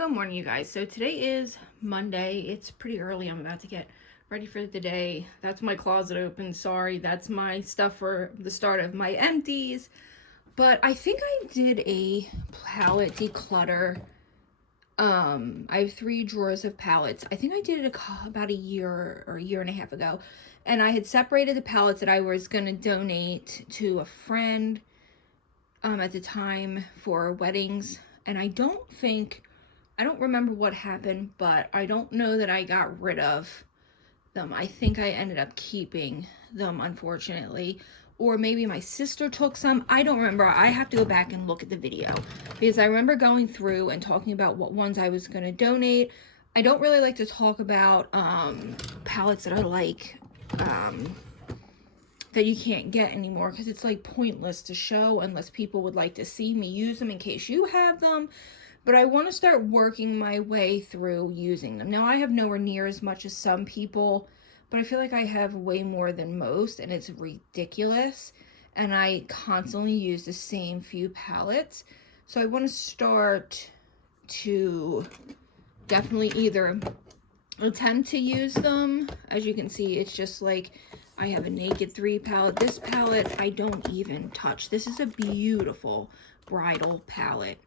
Good morning, you guys. So today is Monday. It's pretty early. I'm about to get ready for the day. That's my closet open. Sorry, that's my stuff for the start of my empties. But I think I did a palette declutter. I have 3 drawers of palettes. I think I did it about a year or a year and a half ago. And I had separated the palettes that I was going to donate to a friend at the time for weddings. And I don't remember what happened, but I don't know that I got rid of them. I think I ended up keeping them, unfortunately. Or maybe my sister took some. I don't remember. I have to go back and look at the video. Because I remember going through and talking about what ones I was going to donate. I don't really like to talk about palettes that are like... that you can't get anymore, because it's like pointless to show unless people would like to see me use them in case you have them. But I want to start working my way through using them. Now, I have nowhere near as much as some people, but I feel like I have way more than most, and it's ridiculous. And I constantly use the same few palettes. So I want to start to definitely either attempt to use them. As you can see, it's just like I have a Naked 3 palette. This palette I don't even touch. This is a beautiful bridal palette.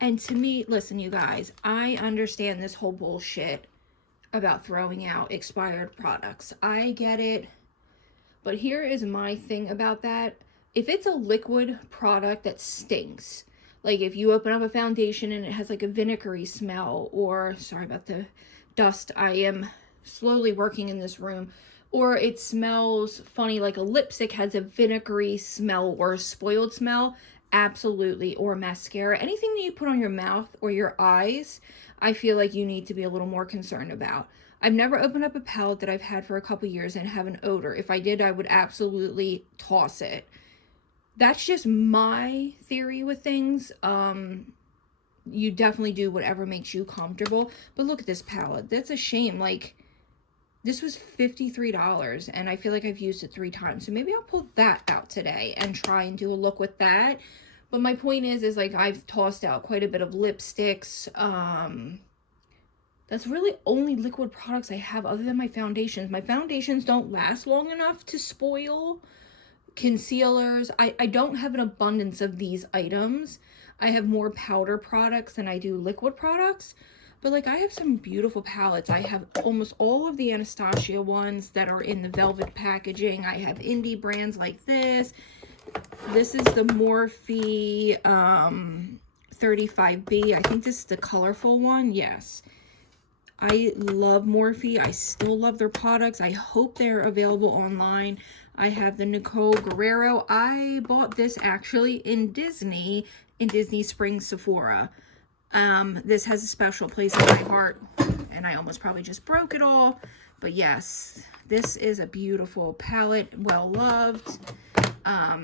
And to me, listen, you guys, I understand this whole bullshit about throwing out expired products. I get it. But here is my thing about that. If it's a liquid product that stinks, like if you open up a foundation and it has like a vinegary smell, or sorry about the dust, I am slowly working in this room, or it smells funny, like a lipstick has a vinegary smell or a spoiled smell, absolutely. Or mascara, anything that you put on your mouth or your eyes, I feel like you need to be a little more concerned about. I've never opened up a palette that I've had for a couple years and have an odor. If I did, I would absolutely toss it. That's just my theory with things. You definitely do whatever makes you comfortable. But look at this palette. That's a shame. Like, this was $53, and I feel like I've used it 3 times. So maybe I'll pull that out today and try and do a look with that. But my point is like I've tossed out quite a bit of lipsticks. That's really only liquid products I have other than my foundations. My foundations don't last long enough to spoil. Concealers, I don't have an abundance of these items. I have more powder products than I do liquid products. But like, I have some beautiful palettes. I have almost all of the Anastasia ones that are in the velvet packaging. I have indie brands like this. This is the Morphe 35B. I think this is the colorful one. Yes. I love Morphe. I still love their products. I hope they're available online. I have the Nicole Guerrero. I bought this actually in Disney Springs Sephora. This has a special place in my heart, and I almost probably just broke it all. But yes, this is a beautiful palette, well loved. Oh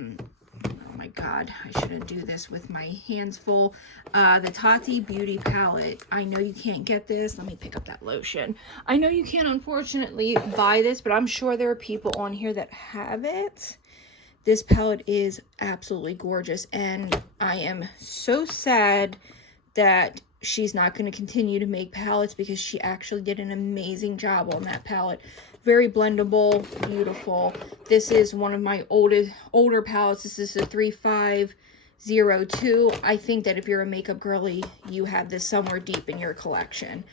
my God, I shouldn't do this with my hands full. The Tati Beauty palette. I know you can't get this. Let me pick up that lotion. I know you can't, unfortunately, buy this, but I'm sure there are people on here that have it. This palette is absolutely gorgeous, and I am so sad that she's not going to continue to make palettes, because she actually did an amazing job on that palette. Very blendable, beautiful. This is one of my older palettes. This is a 3502. I think that if you're a makeup girly, you have this somewhere deep in your collection.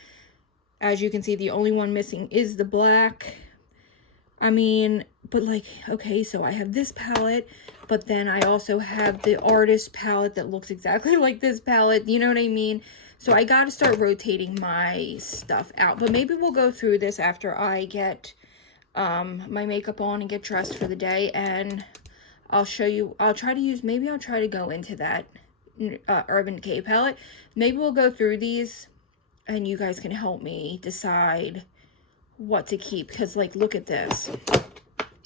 As you can see, the only one missing is the black. I mean, but like, okay, so I have this palette, but then I also have the artist palette that looks exactly like this palette. You know what I mean? So I got to start rotating my stuff out. But maybe we'll go through this after I get my makeup on and get dressed for the day. And I'll show you, maybe I'll try to go into that Urban Decay palette. Maybe we'll go through these and you guys can help me decide what to keep. Because like, look at this.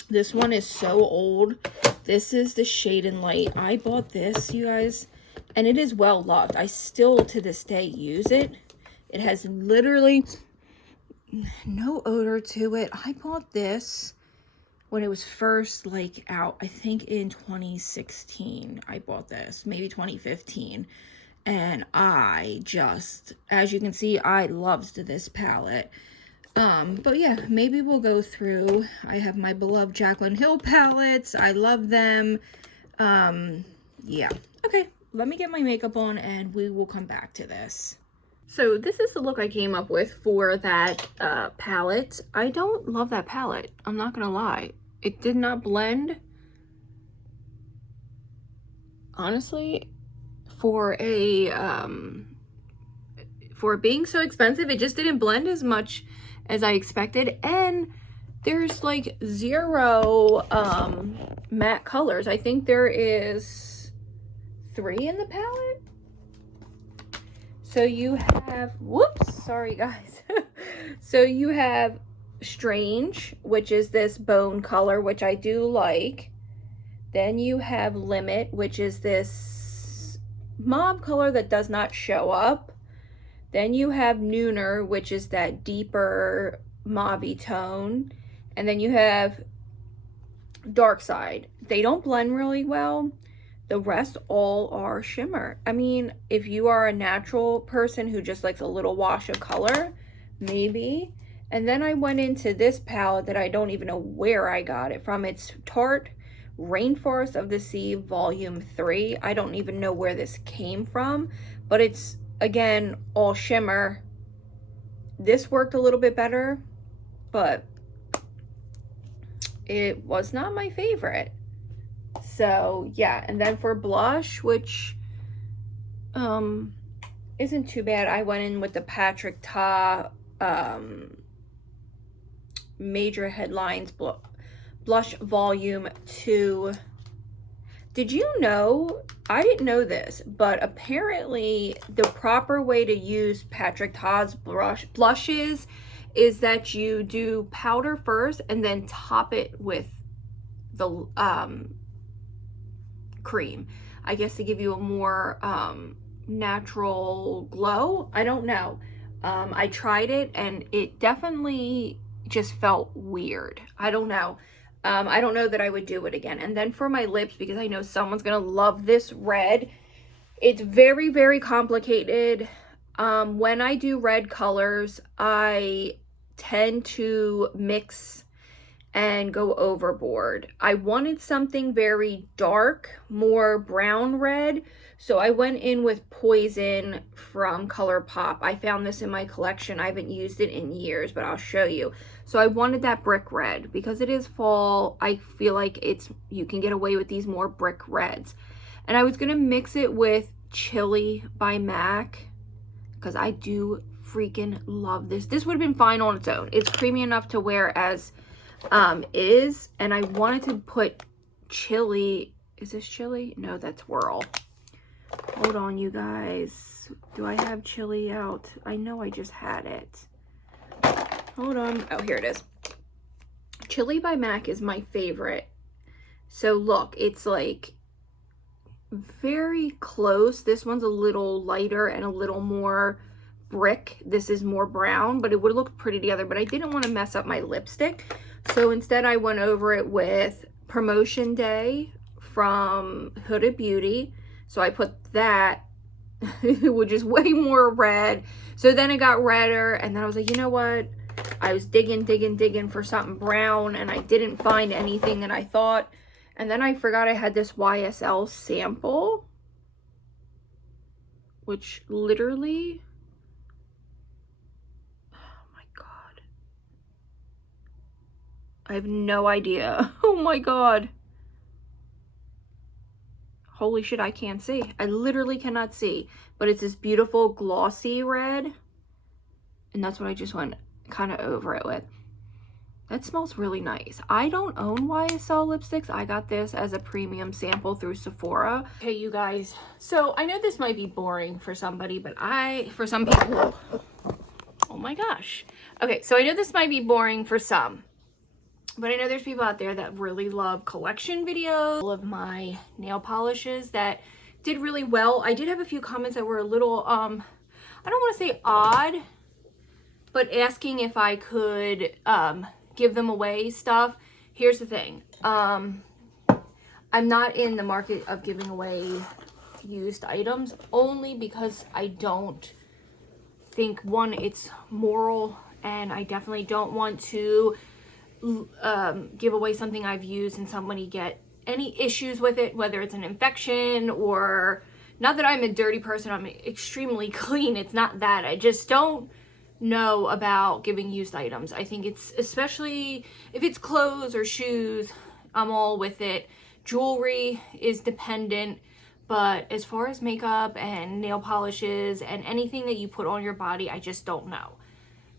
This one is so old. This is the Shade and Light. I bought this, you guys, and it is well loved. I still to this day use it. It has literally no odor to it. I bought this when it was first like out, I think in 2016. I bought this, maybe 2015. And I just, as you can see, I loved this palette. But yeah, maybe we'll go through. I have my beloved Jaclyn Hill palettes. I love them. Yeah. Okay, let me get my makeup on and we will come back to this. So this is the look I came up with for that palette. I don't love that palette. I'm not gonna lie. It did not blend. Honestly, for being so expensive, it just didn't blend as much as I expected. And there's like 0 matte colors. I think there is 3 in the palette. So you have, whoops, sorry guys. So you have Strange, which is this bone color, which I do like. Then you have Limit, which is this mauve color that does not show up. Then you have Nooner, which is that deeper mauve-y tone. And then you have Dark Side. They don't blend really well. The rest all are shimmer. I mean, if you are a natural person who just likes a little wash of color, maybe. And then I went into this palette that I don't even know where I got it from. It's Tarte Rainforest of the Sea Volume 3. I don't even know where this came from, but it's, again, all shimmer. This worked a little bit better, but it was not my favorite. So yeah, and then for blush, which isn't too bad, I went in with the Patrick Ta Major Headlines Blush Volume 2. Did you know, I didn't know this, but apparently the proper way to use Patrick Ta's blushes is that you do powder first and then top it with the cream, I guess, to give you a more natural glow. I don't know. I tried it and it definitely just felt weird. I don't know. I don't know that I would do it again. And then for my lips, because I know someone's gonna love this red, it's very, very complicated. When I do red colors, I tend to mix and go overboard. I wanted something very dark, more brown red, so I went in with Poison from ColourPop. I found this in my collection. I haven't used it in years, but I'll show you. So I wanted that brick red because it is fall. I feel like you can get away with these more brick reds. And I was gonna mix it with Chili by MAC because I do freaking love this. This would have been fine on its own. It's creamy enough to wear as is, and I wanted to put Chili. Is this Chili? No, that's Whirl. Hold on, you guys. Do I have Chili out? I know I just had it. Hold on. Oh, here it is. Chili by MAC is my favorite. So look, it's like very close. This one's a little lighter and a little more brick. This is more brown, but it would look pretty together, but I didn't want to mess up my lipstick. So instead I went over it with Promotion Day from Huda Beauty. So I put that, which is way more red. So then it got redder, and then I was like, you know what? I was digging for something brown, and I didn't find anything that I thought. And then I forgot I had this YSL sample, which literally, oh my God. I have no idea. Oh my God. Holy shit, I can't see. I literally cannot see. But it's this beautiful glossy red. And that's what I just went kind of over it with. That smells really nice. I don't own YSL lipsticks. I got this as a premium sample through Sephora. Okay, you guys. So I know this might be boring for somebody, but for some people, oh my gosh. Okay, so I know this might be boring for some, but I know there's people out there that really love collection videos. All of my nail polishes that did really well. I did have a few comments that were a little, I don't want to say odd, but asking if I could give them away stuff. Here's the thing. I'm not in the market of giving away used items, only because I don't think, one, it's moral, and I definitely don't want to give away something I've used and somebody get any issues with it, whether it's an infection or, not that I'm a dirty person, I'm extremely clean, it's not that, I just don't know about giving used items. I think it's, especially if it's clothes or shoes, I'm all with it. Jewelry is dependent, but as far as makeup and nail polishes and anything that you put on your body, I just don't know.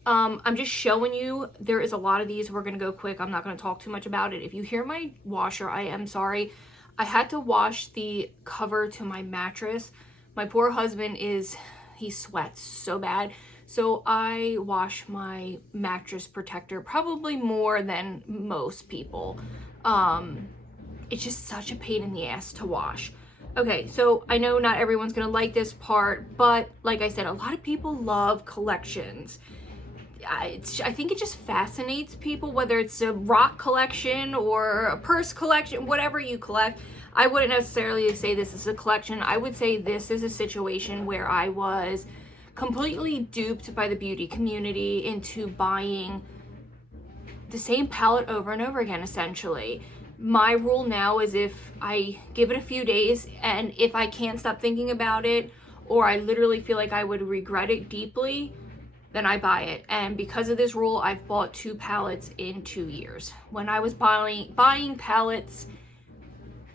I'm just showing you, there is a lot of these. We're going to go quick. I'm not going to talk too much about it. If you hear my washer, I am sorry. I had to wash the cover to my mattress. My poor husband he sweats so bad. So I wash my mattress protector probably more than most people. It's just such a pain in the ass to wash. Okay, so I know not everyone's going to like this part, but like I said, a lot of people love collections. I think it just fascinates people, whether it's a rock collection or a purse collection, whatever you collect. I wouldn't necessarily say this is a collection. I would say this is a situation where I was completely duped by the beauty community into buying the same palette over and over again, essentially. My rule now is if I give it a few days and if I can't stop thinking about it, or I literally feel like I would regret it deeply, then I buy it. And because of this rule, I've bought 2 palettes in 2 years. When I was buying palettes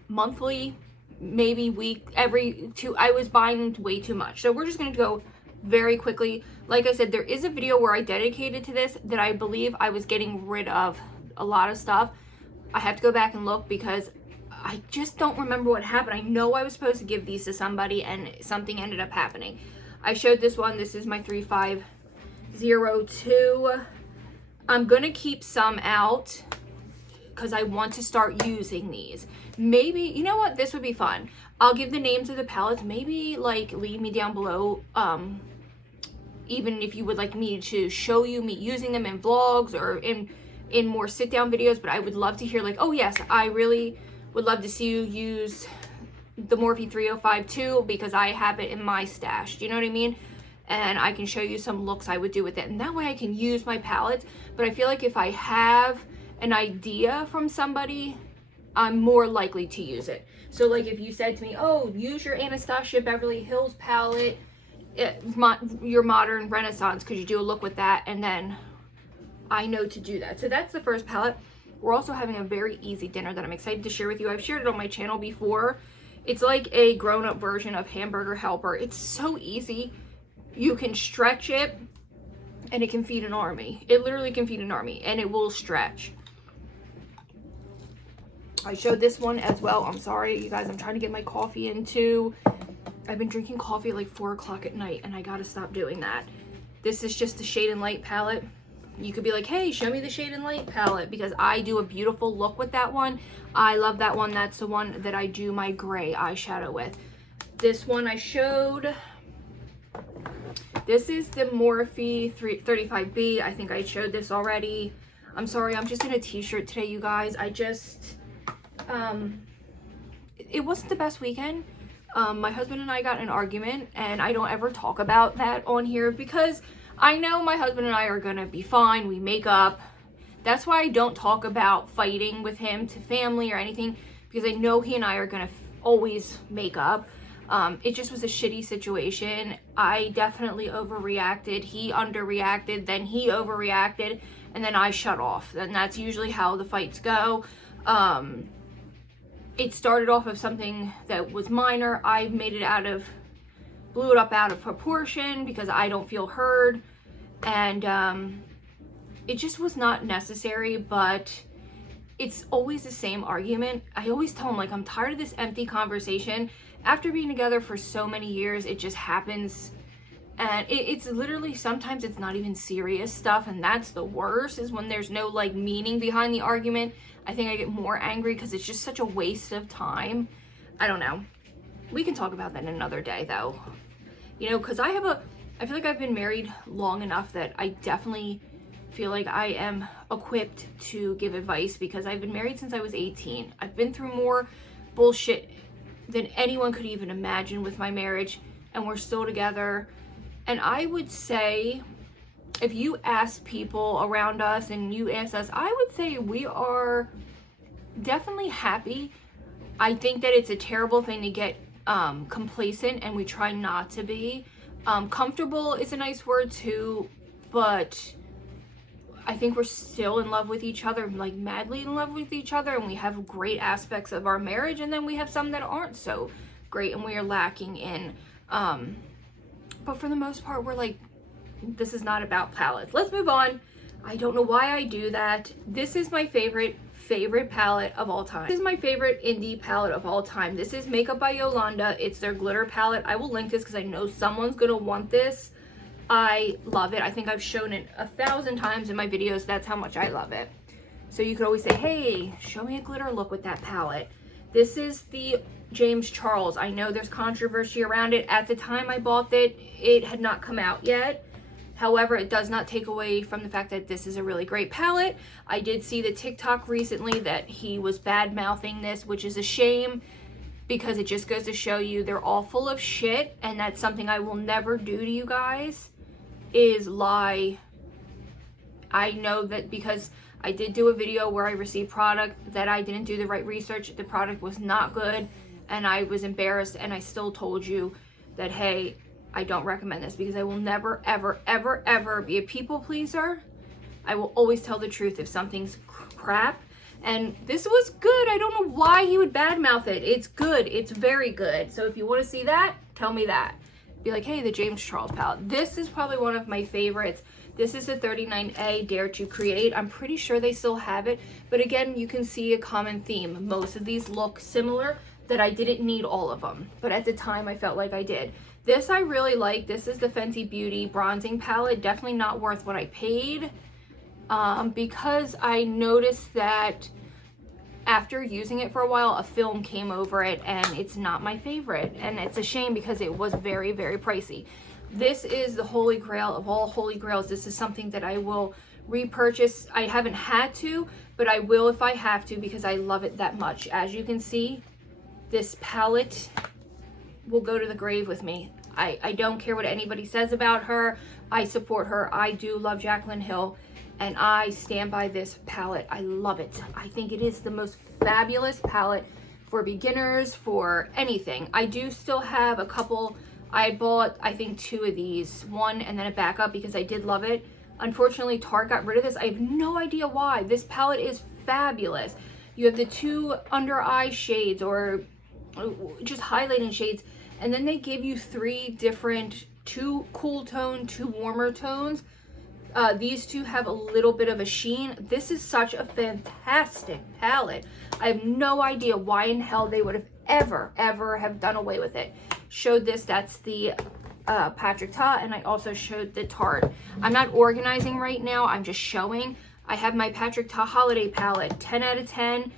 monthly, maybe every 2, I was buying way too much. So we're just gonna go very quickly. Like I said, there is a video where I dedicated to this that I believe I was getting rid of a lot of stuff. I have to go back and look because I just don't remember what happened. I know I was supposed to give these to somebody and something ended up happening. I showed this one. This is my 3502. I'm gonna keep some out because I want to start using these. Maybe, you know what, this would be fun. I'll give the names of the palettes. Maybe like leave me down below, even if you would like me to show you me using them in vlogs or in more sit down videos. But I would love to hear like, oh yes, I really would love to see you use the Morphe 305 too, because I have it in my stash. Do you know what I mean? And I can show you some looks I would do with it, and that way I can use my palettes. But I feel like if I have an idea from somebody, I'm more likely to use it. So like if you said to me, oh, use your Anastasia Beverly Hills palette, your modern Renaissance, could you do a look with that? And then I know to do that. So that's the first palette. We're also having a very easy dinner that I'm excited to share with you. I've shared it on my channel before. It's like a grown-up version of Hamburger Helper. It's so easy. You can stretch it and it can feed an army. It literally can feed an army and it will stretch. I showed this one as well. I'm sorry, you guys, I'm trying to get my coffee in too. I've been drinking coffee at like 4 o'clock at night and I gotta stop doing that. This is just the Shade and Light palette. You could be like, hey, show me the Shade and Light palette, because I do a beautiful look with that one. I love that one. That's the one that I do my gray eyeshadow with. This one I showed. This is the Morphe 35B. I think I showed this already. I'm sorry, I'm just in a t-shirt today, you guys. I just, it wasn't the best weekend. My husband and I got in an argument, and I don't ever talk about that on here because I know my husband and I are gonna be fine. We make up. That's why I don't talk about fighting with him to family or anything, because I know he and I are gonna always make up. It just was a shitty situation. I definitely overreacted. He underreacted, then he overreacted, and then I shut off. And that's usually how the fights go. It started off of something that was minor. I made it blew it up out of proportion because I don't feel heard. And it just was not necessary, but it's always the same argument. I always tell him, like, I'm tired of this empty conversation. After being together for so many years, it just happens. And it's literally, sometimes it's not even serious stuff, and that's the worst, is when there's no like meaning behind the argument. I think I get more angry because it's just such a waste of time. I don't know. We can talk about that another day though. You know, because I feel like I've been married long enough that I definitely feel like I am equipped to give advice, because I've been married since I was 18. I've been through more bullshit than anyone could even imagine with my marriage, and we're still together. And I would say, if you ask people around us and you ask us, I would say we are definitely happy. I think that it's a terrible thing to get complacent, and we try not to be. Comfortable is a nice word too, but I think we're still in love with each other, like madly in love with each other, and we have great aspects of our marriage, and then we have some that aren't so great and we are lacking in. But for the most part, we're like, this is not about palettes. Let's move on. I don't know why I do that. This is my favorite palette of all time. This is my favorite indie palette of all time. This is Makeup by Yolanda. It's their glitter palette. I will link this because I know someone's gonna want this. I love it. I think I've shown it 1,000 times in my videos. That's how much I love it. So you could always say, hey, show me a glitter look with that palette. This is the James Charles. I know there's controversy around it. At the time I bought it, it had not come out yet. However, it does not take away from the fact that this is a really great palette. I did see the TikTok recently that he was bad-mouthing this, which is a shame, because it just goes to show you they're all full of shit, and that's something I will never do to you guys, is lie. I know that because I did do a video where I received product that I didn't do the right research. The product was not good, and I was embarrassed, and I still told you that, hey, I don't recommend this, because I will never, ever, ever, ever be a people pleaser. I will always tell the truth if something's crap. And this was good. I don't know why he would badmouth it. It's good. It's very good. So if you want to see that, tell me that. Be like, hey, the James Charles palette. This is probably one of my favorites. This is a 39A Dare to Create. I'm pretty sure they still have it. But again, you can see a common theme. Most of these look similar, that I didn't need all of them. But at the time, I felt like I did. This I really like. This is the Fenty Beauty bronzing palette. Definitely not worth what I paid, because I noticed that after using it for a while, a film came over it, and it's not my favorite. And it's a shame because it was very, very pricey. This is the holy grail of all holy grails. This is something that I will repurchase. I haven't had to, but I will if I have to, because I love it that much. As you can see, this palette will go to the grave with me. I don't care what anybody says about her. I support her. I do love Jaclyn Hill, and I stand by this palette. I love it. I think it is the most fabulous palette for beginners, for anything. I do still have a couple. I bought, I think, 2 of these, one and then a backup, because I did love it. Unfortunately, Tarte got rid of this. I have no idea why. This palette is fabulous. You have the 2 under eye shades, or just highlighting shades, and then they give you 3 different, 2 cool tone, 2 warmer tones. These 2 have a little bit of a sheen. This is such a fantastic palette. I have no idea why in hell they would have ever have done away with it. Showed this, that's the Patrick Ta, and I also showed the Tarte. I'm not organizing right now, I'm just showing. I have my Patrick Ta holiday palette, 10 out of 10.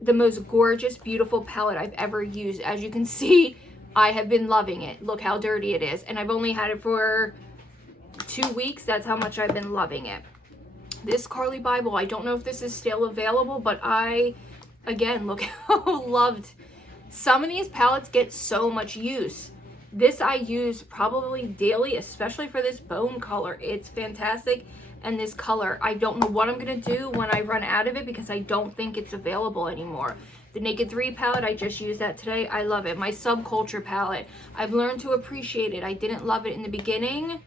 The most gorgeous, beautiful palette I've ever used. As you can see, I have been loving it. Look how dirty it is. And I've only had it for 2 weeks. That's how much I've been loving it. This Carly Bible, I don't know if this is still available, but I, again, look how loved. Some of these palettes get so much use. This I use probably daily, especially for this bone color. It's fantastic. And this color, I don't know what I'm going to do when I run out of it, because I don't think it's available anymore. The Naked 3 palette, I just used that today. I love it. My Subculture palette, I've learned to appreciate it. I didn't love it in the beginning.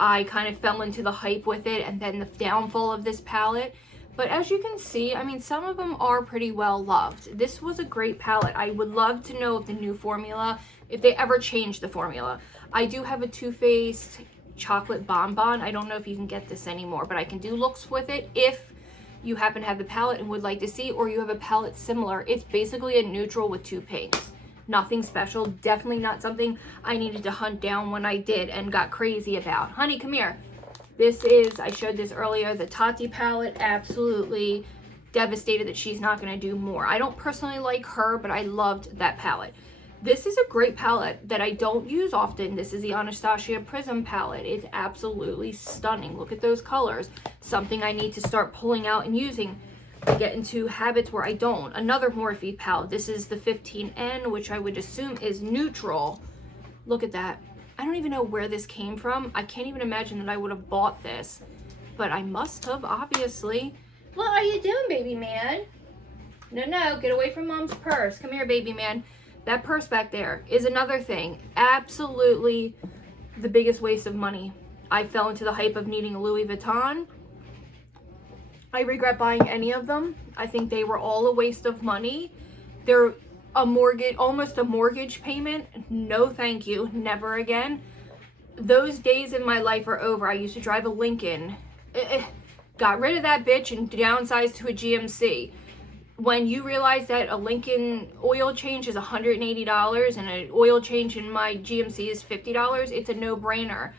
I kind of fell into the hype with it, and then the downfall of this palette. But as you can see, I mean, some of them are pretty well loved. This was a great palette. I would love to know if the new formula, if they ever change the formula. I do have a Too Faced Chocolate Bonbon. I don't know if you can get this anymore, but I can do looks with it if you happen to have the palette and would like to see, or you have a palette similar. It's basically a neutral with 2 pinks. Nothing special. Definitely not something I needed to hunt down when I did and got crazy about. Honey, come here. This is, I showed this earlier, the Tati palette. Absolutely devastated that she's not going to do more. I don't personally like her, but I loved that palette. This is a great palette that I don't use often. This is the Anastasia Prism palette. It's absolutely stunning. Look at those colors. Something I need to start pulling out and using. I get into habits where I don't. Another Morphe palette. This is the 15N, which I would assume is neutral. Look at that. I don't even know where this came from. I can't even imagine that I would have bought this, but I must have, obviously. What are you doing, baby man? No, get away from mom's purse. Come here, baby man. That purse back there is another thing. Absolutely the biggest waste of money. I fell into the hype of needing a Louis Vuitton. I regret buying any of them. I think they were all a waste of money. They're a mortgage, almost a mortgage payment. No, thank you. Never again. Those days in my life are over. I used to drive a Lincoln. Got rid of that bitch and downsized to a GMC. When you realize that a Lincoln oil change is $180 and an oil change in my GMC is $50, it's a no-brainer.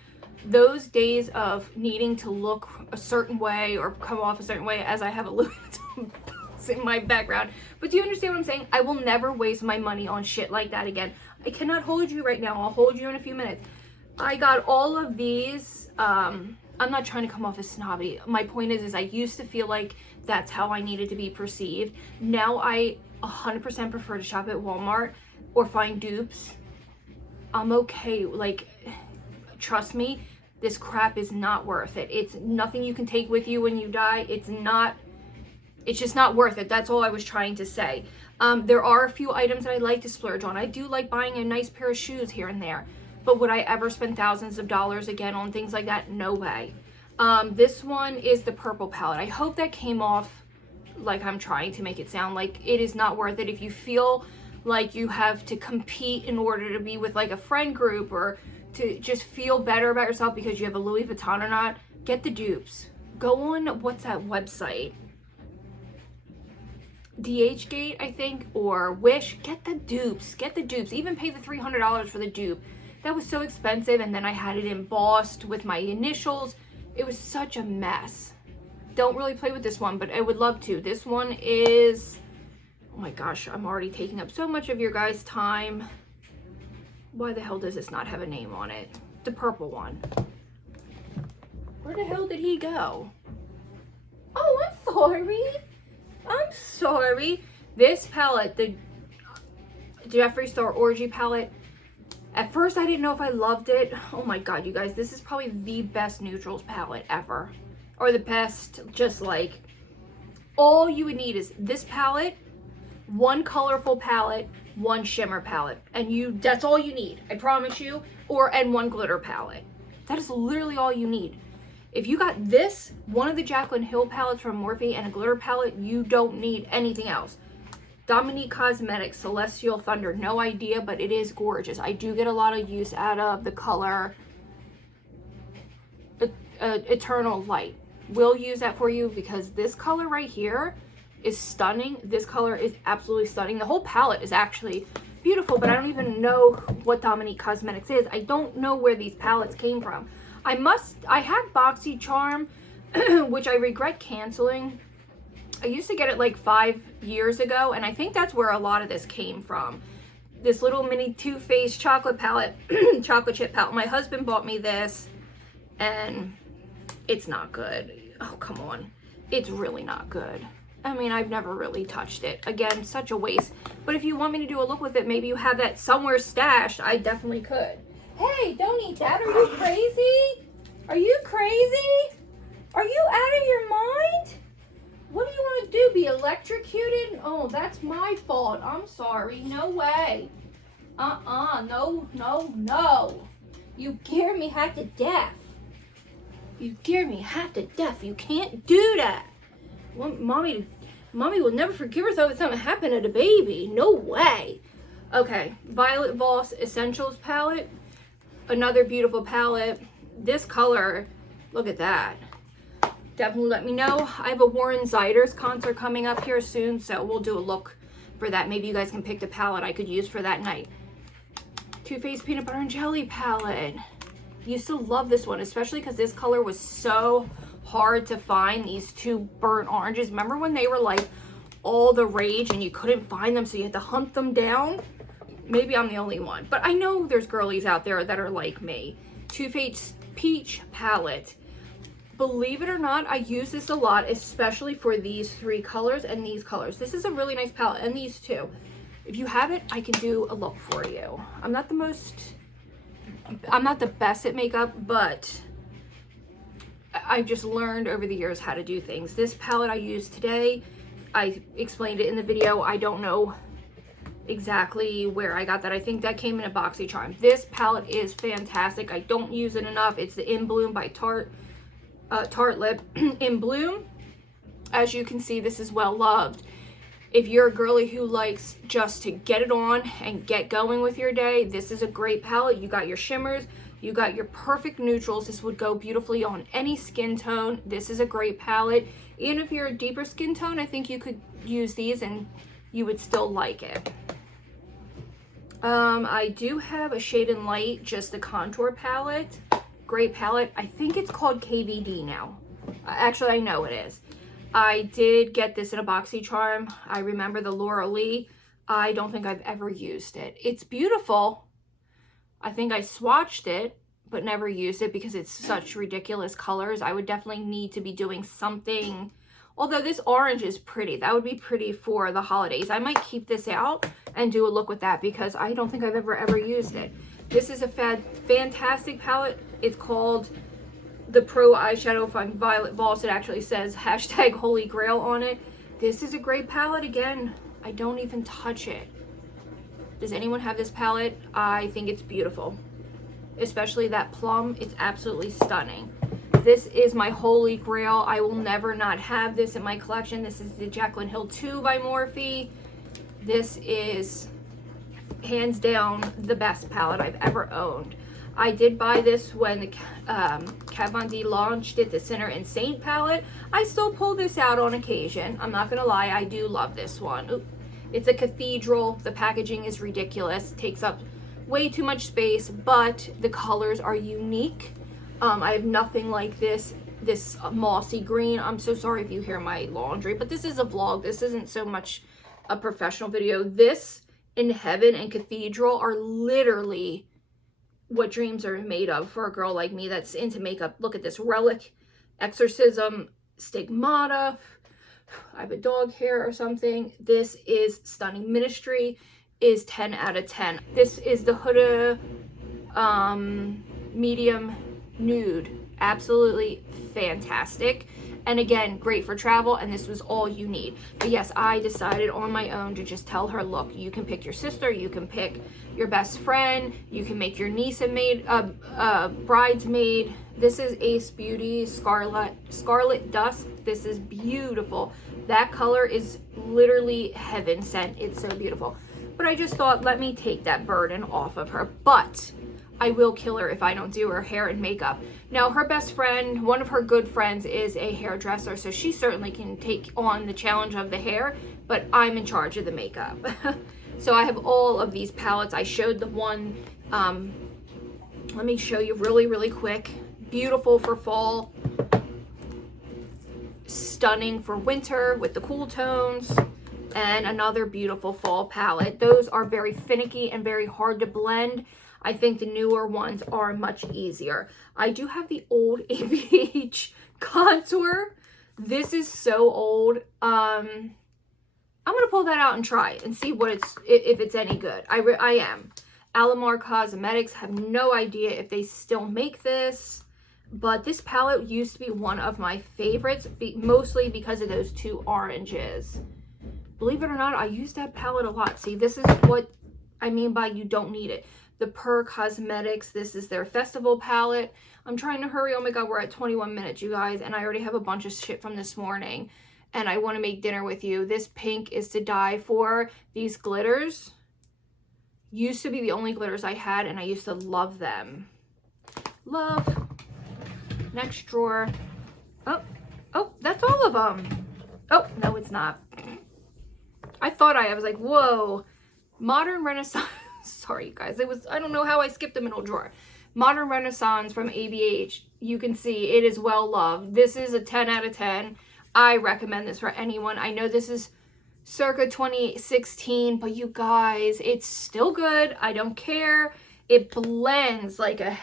Those days of needing to look a certain way or come off a certain way, as I have a Louis Vuitton box in my background. But do you understand what I'm saying? I will never waste my money on shit like that again. I cannot hold you right now. I'll hold you in a few minutes. I got all of these. I'm not trying to come off as snobby. My point is I used to feel like that's how I needed to be perceived. Now I 100% prefer to shop at Walmart or find dupes. I'm okay. Like, trust me, this crap is not worth it. It's nothing you can take with you when you die. It's just not worth it. That's all I was trying to say. There are a few items that I like to splurge on. I do like buying a nice pair of shoes here and there. But would I ever spend thousands of dollars again on things like that? No way. This one is the purple palette. I hope that came off like I'm trying to make it sound like it is not worth it. If you feel like you have to compete in order to be with like a friend group or to just feel better about yourself because you have a Louis Vuitton or not, get the dupes. Go on, what's that website? DHgate, I think, or Wish. Get the dupes. Get the dupes. Even pay the $300 for the dupe. That was so expensive, and then I had it embossed with my initials. It was such a mess. Don't really play with this one, but I would love to. This one is, oh my gosh, I'm already taking up so much of your guys' time. Why the hell does this not have a name on it? The purple one. Where the hell did he go? Oh, I'm sorry. I'm sorry. This palette, the Jeffree Star Orgy palette, at first I didn't know if I loved it. Oh my god, you guys, this is probably the best neutrals palette ever. Or the best, just like, all you would need is this palette, one colorful palette, one shimmer palette, and that's all you need, I promise you. And one glitter palette. That is literally all you need. If you got this, one of the Jaclyn Hill palettes from Morphe, and a glitter palette, you don't need anything else. Dominique Cosmetics Celestial Thunder, no idea, but it is gorgeous. I do get a lot of use out of the color Eternal Light. Will use that for you because this color right here is stunning. This color is absolutely stunning. The whole palette is actually beautiful, but I don't even know what Dominique Cosmetics is. I don't know where these palettes came from. I have BoxyCharm, which I regret canceling. I used to get it like 5 years ago, and I think that's where a lot of this came from. This little mini Too Faced chocolate palette, chocolate chip palette. My husband bought me this, and it's not good. Oh, come on. It's really not good. I mean, I've never really touched it. Again, such a waste. But if you want me to do a look with it, maybe you have that somewhere stashed, I definitely could. Hey, don't eat that. Are you crazy? Are you crazy? Are you out of your mind? What do you want to do? Be electrocuted? Oh, that's my fault. I'm sorry. No way. No. You scare me half to death. You scare me half to death. You can't do that. Well, mommy will never forgive herself if something happened to the baby. No way. Okay, Violet Voss Essentials palette. Another beautiful palette. This color, look at that. Definitely let me know. I have a Warren Ziders concert coming up here soon, so we'll do a look for that. Maybe you guys can pick the palette I could use for that night. Too Faced Peanut Butter and Jelly palette. Used to love this one, especially because this color was so hard to find. These two burnt oranges. Remember when they were like all the rage and you couldn't find them, so you had to hunt them down? Maybe I'm the only one, but I know there's girlies out there that are like me. Too Faced Peach palette. Believe it or not, I use this a lot, especially for these 3 colors and these colors. This is a really nice palette, and these too. If you have it, I can do a look for you. I'm not the best at makeup, but I've just learned over the years how to do things. This palette I used today, I explained it in the video. I don't know exactly where I got that. I think that came in a BoxyCharm. This palette is fantastic. I don't use it enough. It's the In Bloom by Tarte Lip In Bloom. As you can see, this is well loved. If you're a girly who likes just to get it on and get going with your day, this is a great palette. You got your shimmers, you got your perfect neutrals. This would go beautifully on any skin tone. This is a great palette. Even if you're a deeper skin tone, I think you could use these and you would still like it. I do have a Shade and Light, just the contour palette. Great palette. I think it's called KVD now. Actually, I know it is. I did get this in a BoxyCharm. I remember the Laura Lee. I don't think I've ever used it. It's beautiful. I think I swatched it, but never used it because it's such ridiculous colors. I would definitely need to be doing something. Although this orange is pretty. That would be pretty for the holidays. I might keep this out and do a look with that because I don't think I've ever used it. This is a fantastic palette. It's called the Pro Eyeshadow from Violet Voss. It actually says hashtag Holy Grail on it. This is a great palette. Again, I don't even touch it. Does anyone have this palette? I think it's beautiful. Especially that plum. It's absolutely stunning. This is my Holy Grail. I will never not have this in my collection. This is the Jaclyn Hill 2 by Morphe. This is hands down the best palette I've ever owned. I did buy this when the Kat Von D launched it, the Sinner and Saint palette. I still pull this out on occasion. I'm not going to lie, I do love this one. Oop. It's a cathedral. The packaging is ridiculous. It takes up way too much space, but the colors are unique. I have nothing like this mossy green. I'm so sorry if you hear my laundry, but this is a vlog. This isn't so much a professional video. This in Heaven and Cathedral are literally what dreams are made of for a girl like me that's into makeup. Look at this. Relic, Exorcism, Stigmata. I have a dog hair or something. This is stunning. Ministry is 10 out of 10. This is the Huda medium nude. Absolutely fantastic. And again, great for travel, and this was all you need. But yes, I decided on my own to just tell her, look, you can pick your sister, you can pick your best friend, you can make your niece a maid, bridesmaid. This is Ace Beauty Scarlet Dusk. This is beautiful. That color is literally heaven sent. It's so beautiful. But I just thought, let me take that burden off of her. But I will kill her if I don't do her hair and makeup. Now, her best friend, one of her good friends, is a hairdresser, so she certainly can take on the challenge of the hair, but I'm in charge of the makeup. So I have all of these palettes. I showed the one, let me show you really quick. Beautiful for fall. Stunning for winter with the cool tones. And another beautiful fall palette. Those are very finicky and very hard to blend. I think the newer ones are much easier. I do have the old ABH contour. This is so old. I'm gonna pull that out and try it and see what if it's any good. I am. Alamar Cosmetics, have no idea if they still make this, but this palette used to be one of my favorites, mostly because of those 2 oranges. Believe it or not, I use that palette a lot. See, this is what I mean by you don't need it. The Per Cosmetics, this is their festival palette. I'm trying to hurry. Oh my god, we're at 21 minutes, you guys, and I already have a bunch of shit from this morning, and I want to make dinner with you. This pink is to die for. These glitters used to be the only glitters I had, and I used to love them. Love. Next drawer. Oh, that's all of them. Oh, no, it's not. I thought I was like, whoa. Modern Renaissance. Sorry, you guys. I don't know how I skipped the middle drawer. Modern Renaissance from ABH. You can see it is well loved. This is a 10 out of 10. I recommend this for anyone. I know this is circa 2016, but you guys, it's still good. I don't care. It blends like a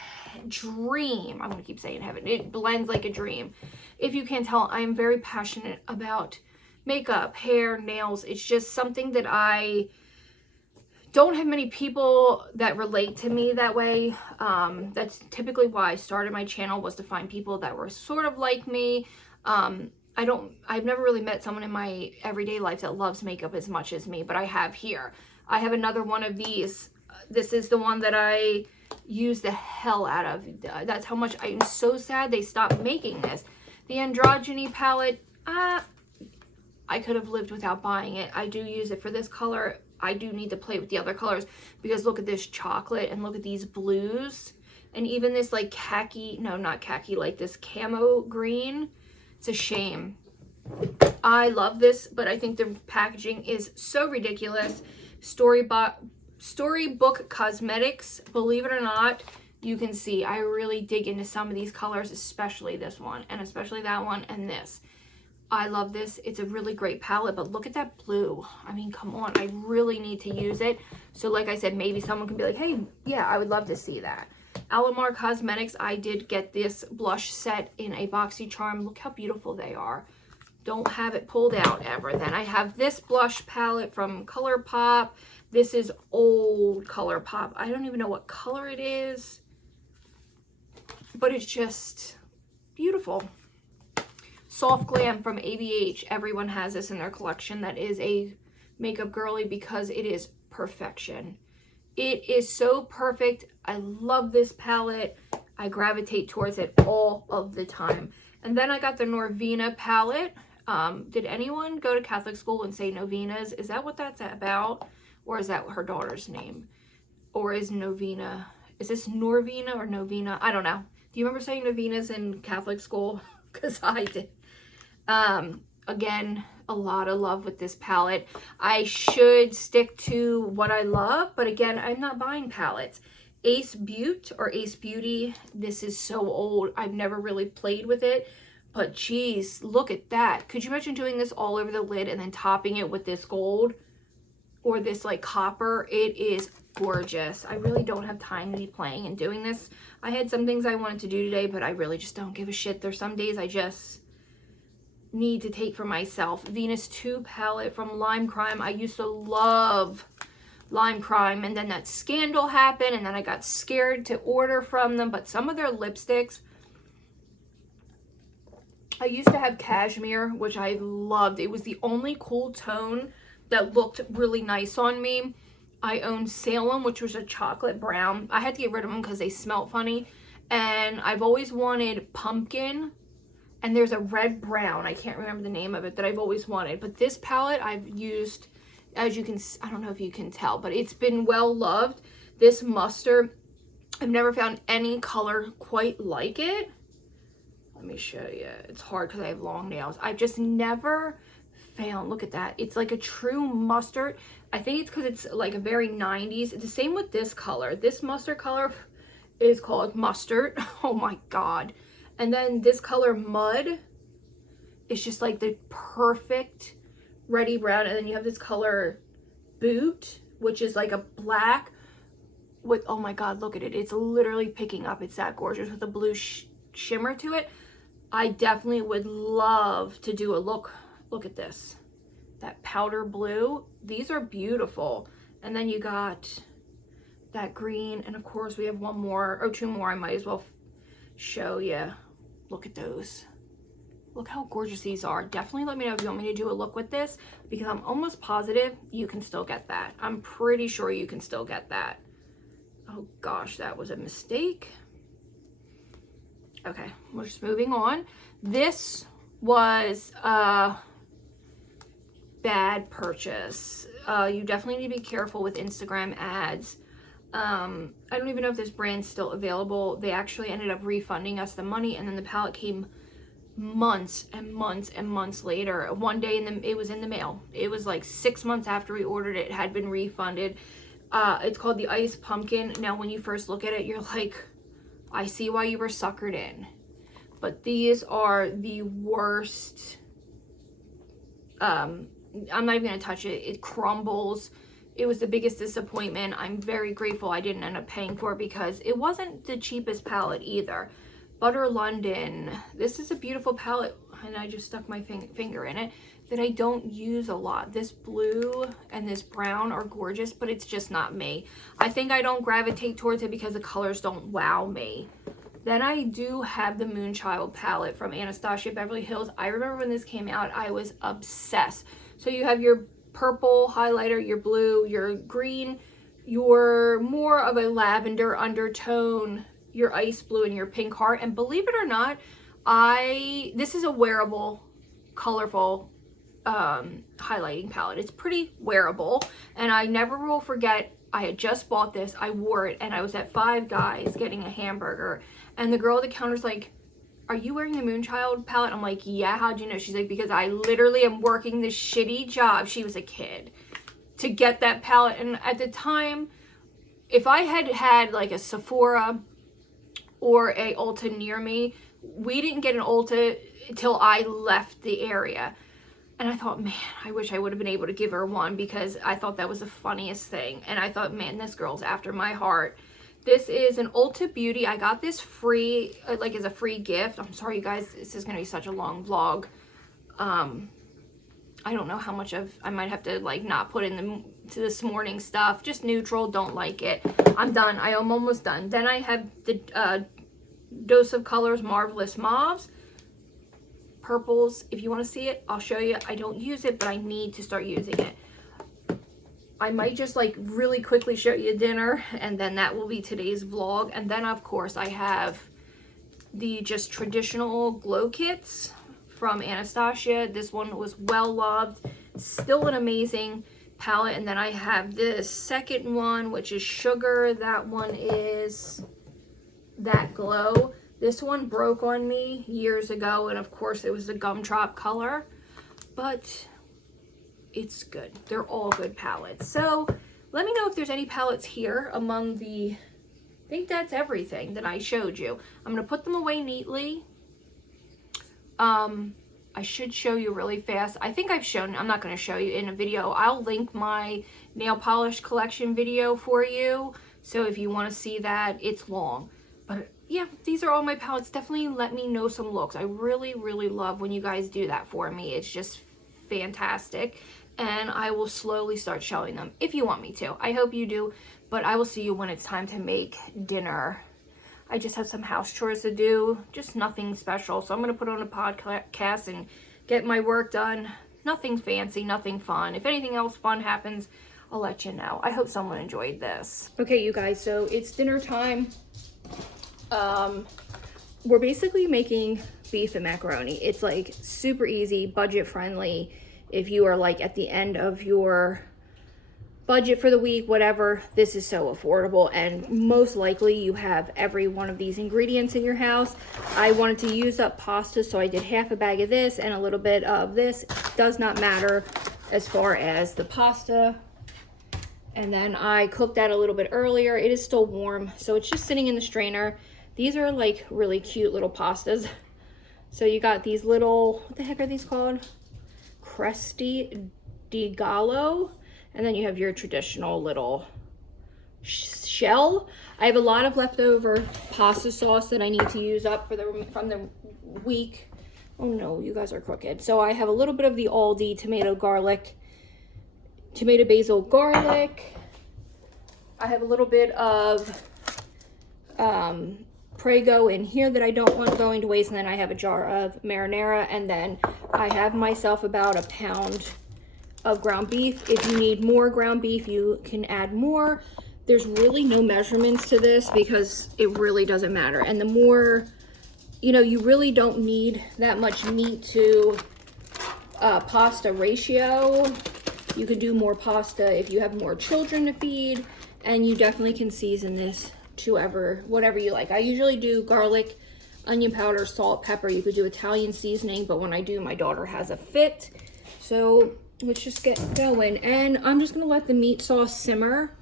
dream. I'm going to keep saying heaven. It blends like a dream. If you can't tell, I am very passionate about makeup, hair, nails. It's just something that I don't have many people that relate to me that way. That's typically why I started my channel, was to find people that were sort of like me. I've never really met someone in my everyday life that loves makeup as much as me, but I have here. I have another one of these. This is the one that I use the hell out of. That's how much I'm so sad they stopped making this. The Androgyny palette, I could have lived without buying it. I do use it for this color. I do need to play with the other colors, because look at this chocolate and look at these blues. And even this like khaki, no, not khaki, like this camo green. It's a shame. I love this, but I think the packaging is so ridiculous. Storybook Cosmetics, believe it or not, you can see I really dig into some of these colors, especially this one, and especially that one, and this. I love this. It's a really great palette, but look at that blue. I mean, come on. I really need to use it. So like I said, maybe someone can be like, hey, yeah, I would love to see that. Alamar Cosmetics, I did get this blush set in a BoxyCharm. Look how beautiful they are. Don't have it pulled out ever. Then I have this blush palette from ColourPop. This is old ColourPop. I don't even know what color it is, but it's just beautiful. Soft Glam from ABH. Everyone has this in their collection. That is a makeup girly, because it is perfection. It is so perfect. I love this palette. I gravitate towards it all of the time. And then I got the Norvina palette. Did anyone go to Catholic school and say novenas? Is that what that's about? Or is that her daughter's name? Or is Novena, is this Norvina or Novena? I don't know. Do you remember saying novenas in Catholic school? Because I did. Again, a lot of love with this palette. I should stick to what I love, but again, I'm not buying palettes. Ace Beauty or Ace Beauty. This is so old. I've never really played with it, but geez, look at that. Could you imagine doing this all over the lid and then topping it with this gold or this like copper? It is gorgeous. I really don't have time to be playing and doing this. I had some things I wanted to do today, but I really just don't give a shit. There's some days I just need to take for myself. Venus 2 palette from Lime Crime. I used to love Lime Crime, and then that scandal happened, and then I got scared to order from them. But some of their lipsticks, I used to have Cashmere, which I loved. It was the only cool tone that looked really nice on me. I owned Salem, which was a chocolate brown. I had to get rid of them because they smelled funny. And I've always wanted pumpkin. And there's a red brown, I can't remember the name of it, that I've always wanted. But this palette I've used, as you can, I don't know if you can tell, but it's been well loved. This mustard, I've never found any color quite like it. Let me show you. It's hard because I have long nails. I've just never found, look at that. It's like a true mustard. I think it's because it's like a very 90s. It's the same with this color. This mustard color is called Mustard. Oh my God. And then this color Mud is just like the perfect reddy brown. And then you have this color Boot, which is like a black with, oh my God, look at it. It's literally picking up. It's that gorgeous with a blue shimmer to it. I definitely would love to do a look. Look at this. That powder blue. These are beautiful. And then you got that green. And of course we have one more or two more. I might as well show you. Look at those. Look how gorgeous these are. Definitely let me know if you want me to do a look with this, because I'm almost positive you can still get that. I'm pretty sure you can still get that. Oh gosh, that was a mistake. Okay, we're just moving on. This was a bad purchase. You definitely need to be careful with Instagram ads. I don't even know if this brand's still available. They actually ended up refunding us the money, and then the palette came months and months and months later. One day it was in the mail. It was like 6 months after we ordered it. It had been refunded. It's called the Ice Pumpkin. Now, when you first look at it, you're like, I see why you were suckered in. But these are the worst. I'm not even gonna touch it. It crumbles. it was the biggest disappointment. I'm very grateful I didn't end up paying for it because it wasn't the cheapest palette either. Butter London, this is a beautiful palette, and I just stuck my finger in it, that I don't use a lot. This blue and this brown are gorgeous, but it's just not me. I think I don't gravitate towards it because the colors don't wow me. Then I do have the Moonchild palette from Anastasia Beverly Hills. I remember when this came out, I was obsessed. So you have your purple highlighter, your blue, your green, your more of a lavender undertone, your ice blue, and your pink heart. And believe it or not, this is a wearable, colorful highlighting palette. It's pretty wearable, and I never will forget, I had just bought this, I wore it, and I was at Five Guys getting a hamburger, and the girl at the counter's like, "Are you wearing the Moonchild palette?" I'm like, "Yeah, how'd you know?" She's like, "Because I literally am working this shitty job," she was a kid, "to get that palette." And at the time, if I had had like a Sephora or a Ulta near me, we didn't get an Ulta until I left the area. And I thought, man, I wish I would have been able to give her one, because I thought that was the funniest thing. And I thought, man, this girl's after my heart. This is an Ulta Beauty. I got this free, like as a free gift. I'm sorry, you guys, this is going to be such a long vlog. I don't know how much I might have to like not put in to this morning stuff. Just neutral, don't like it. I'm done. I am almost done. Then I have the Dose of Colors Marvelous Mauves. Purples, if you want to see it, I'll show you. I don't use it, but I need to start using it. I might just like really quickly show you dinner, and then that will be today's vlog. And then of course I have the just traditional glow kits from Anastasia. This one was well loved, still an amazing palette. And then I have this second one, which is Sugar. That one is That Glow. This one broke on me years ago, and of course it was the gumdrop color, but it's good. They're all good palettes. So let me know if there's any palettes here among I think that's everything that I showed you. I'm going to put them away neatly. I should show you really fast. I think I've shown, I'm not going to show you in a video. I'll link my nail polish collection video for you. So if you want to see that, it's long. But yeah, these are all my palettes. Definitely let me know some looks. I really, really love when you guys do that for me. It's just fantastic. And I will slowly start showing them if you want me to. I hope you do. But I will see you when it's time to make dinner. I just have some house chores to do. Just nothing special. So I'm going to put on a podcast and get my work done. Nothing fancy, nothing fun. If anything else fun happens, I'll let you know. I hope someone enjoyed this. Okay, you guys. So it's dinner time. We're basically making beef and macaroni. It's like super easy, budget friendly. If you are like at the end of your budget for the week, whatever, this is so affordable, and most likely you have every one of these ingredients in your house. I wanted to use up pasta, so I did half a bag of this and a little bit of this. Does not matter as far as the pasta. And then I cooked that a little bit earlier. It is still warm, so it's just sitting in the strainer. These are like really cute little pastas. So you got these little, what the heck are these called? Cresti di Gallo. And then you have your traditional little shell. I have a lot of leftover pasta sauce that I need to use up from the week. Oh no, you guys are crooked. So I have a little bit of the Aldi tomato basil garlic. I have a little bit of Prego in here that I don't want going to waste, and then I have a jar of marinara, and then I have myself about a pound of ground beef. If you need more ground beef, you can add more. There's really no measurements to this because it really doesn't matter. And the more, you really don't need that much meat to pasta ratio. You can do more pasta if you have more children to feed, and you definitely can season this to whatever you like. I usually do garlic, onion powder, salt, pepper. You could do Italian seasoning, but when I do, my daughter has a fit. So let's just get going. And I'm just gonna let the meat sauce simmer,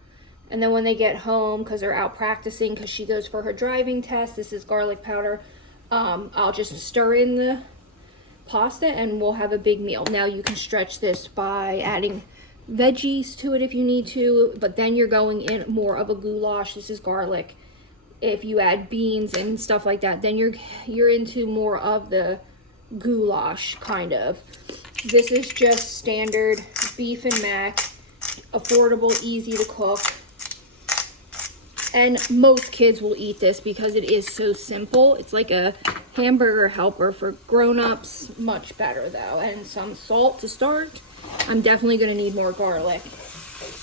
and then when they get home, because they're out practicing, because she goes for her driving test, this is garlic powder, I'll just stir in the pasta and we'll have a big meal. Now you can stretch this by adding veggies to it if you need to, but then you're going in more of a goulash. This is garlic. If you add beans and stuff like that, then you're into more of the goulash kind of. This is just standard beef and mac, affordable, easy to cook. And most kids will eat this because it is so simple. It's like a hamburger helper for grown-ups. Much better though. And some salt to start. I'm definitely going to need more garlic.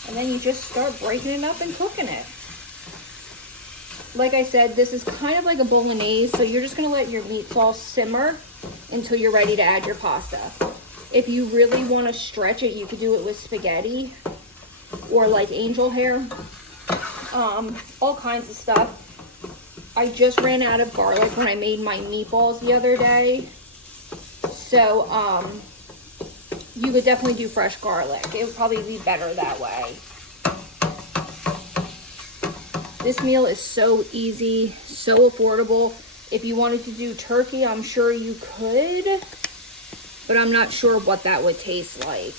And then you just start breaking it up and cooking it. Like I said, this is kind of like a bolognese, so you're just going to let your meat sauce simmer until you're ready to add your pasta. If you really want to stretch it, you could do it with spaghetti or like angel hair. All kinds of stuff. I just ran out of garlic when I made my meatballs the other day. So, you could definitely do fresh garlic. It would probably be better that way. This meal is so easy, so affordable. If you wanted to do turkey, I'm sure you could, but I'm not sure what that would taste like.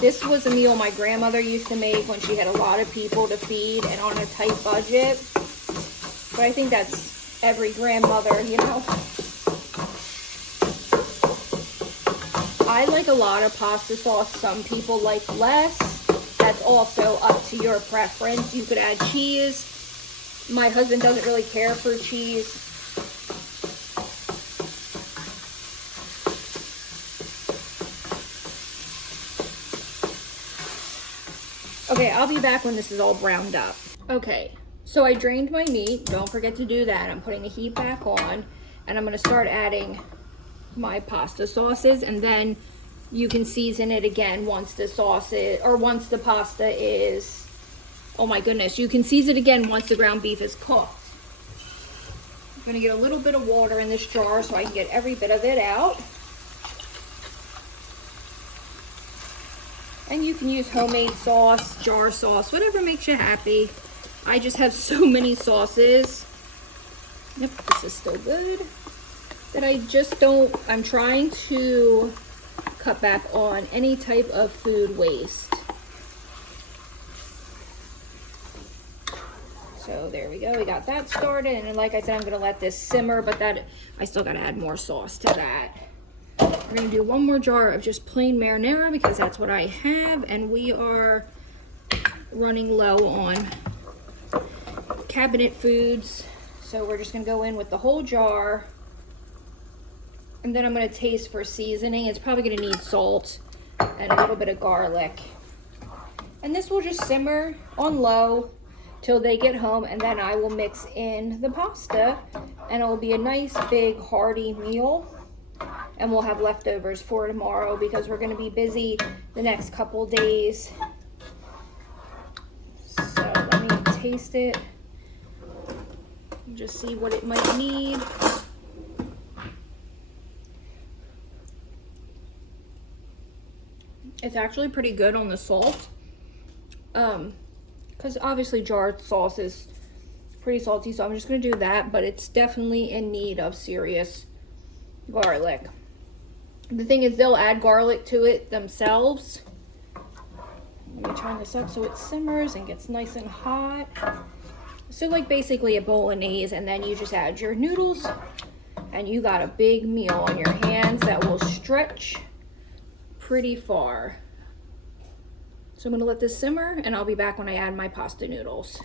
This was a meal my grandmother used to make when she had a lot of people to feed and on a tight budget. But I think that's every grandmother, you know. I like a lot of pasta sauce. Some people like less. That's also up to your preference. You could add cheese. My husband doesn't really care for cheese. Okay, I'll be back when this is all browned up. Okay, so I drained my meat. Don't forget to do that. I'm putting the heat back on, and I'm going to start adding my pasta sauces, and then you can season it again once the sauce is, or once the pasta is, oh my goodness, you can season it again once the ground beef is cooked. I'm going to get a little bit of water in this jar so I can get every bit of it out. And you can use homemade sauce, jar sauce, whatever makes you happy. I just have so many sauces. Yep, this is still good. That I just don't, I'm trying to cut back on any type of food waste. So there we go, we got that started, and like I said, I'm gonna let this simmer, but that, I still gotta add more sauce to that. We're gonna do one more jar of just plain marinara because that's what I have, and we are running low on cabinet foods. So we're just gonna go in with the whole jar. And then I'm going to taste for seasoning. It's probably going to need salt and a little bit of garlic. And this will just simmer on low till they get home. And then I will mix in the pasta. And it will be a nice, big, hearty meal. And we'll have leftovers for tomorrow because we're going to be busy the next couple days. So let me taste it. Just see what it might need. It's actually pretty good on the salt, because obviously jarred sauce is pretty salty, so I'm just going to do that, but it's definitely in need of serious garlic. The thing is, they'll add garlic to it themselves. Let me turn this up so it simmers and gets nice and hot. So like basically a bolognese, and then you just add your noodles, and you got a big meal on your hands that will stretch pretty far. So I'm going to let this simmer, and I'll be back when I add my pasta noodles.